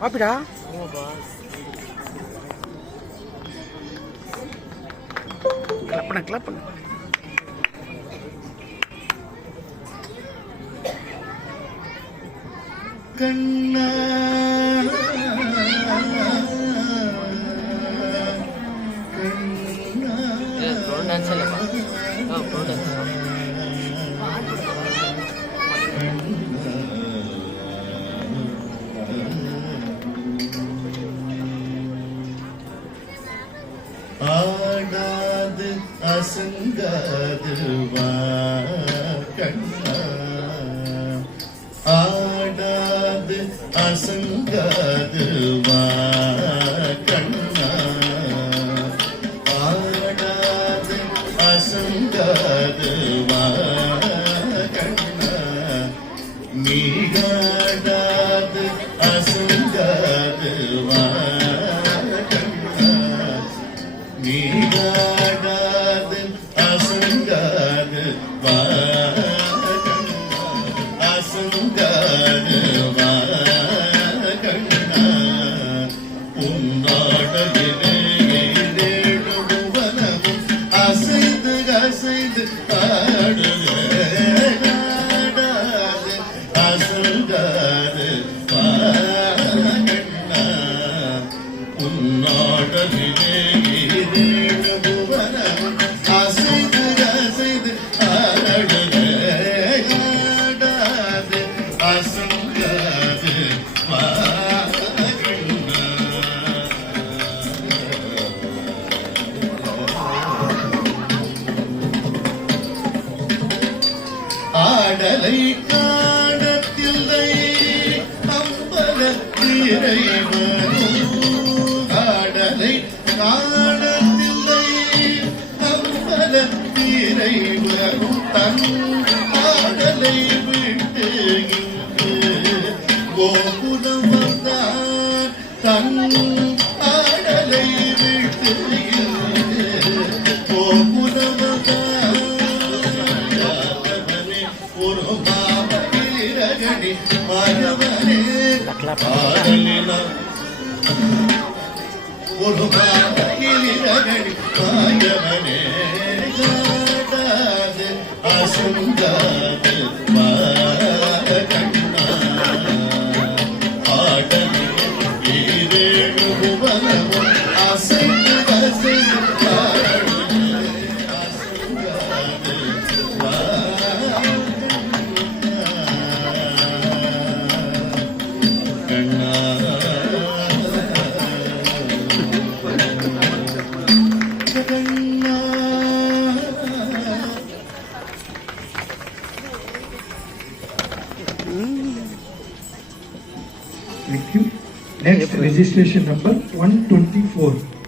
பாப்பிடா club பண்ணு கண்ணா ஆடாது அசங்காது வா கண்ணா ஆடாது அசங்காது வா கண்ணா ஆடாது அசங்காது வா கண்ணா நீடாடாது அசங்காது வா நீடாடாது அசங்காது வா அசங்காது வா கண்ணா உன்னாடலிலே ஏழேழுவனமும் அசைந்து அசைந்து ஆடுகாடாது அசங்காது வா கண்ணா உன்னாடலிலே ஆடலை காணத்தில்லை அம்பலத்திரை வரும் ஆடலை காணத்தில்லை அம்பலத்திரை வரும் தன் ஆடலை விட்டு இங்கு கோகுலம் வந்தான் தன் ஆடலை விட்டு இங்கு கோகுலம் வந்தான் ஒரு மாமகிரகணி மரவனே ஆடலில ஒரு மாமகிரகணி மாயவனே காடாது அசங்காது வா கண்ணா ஆடலில ஏழேழுவனமும் அசைந்து அசைந்து அசங்காது வா Thank you. Next registration number 124.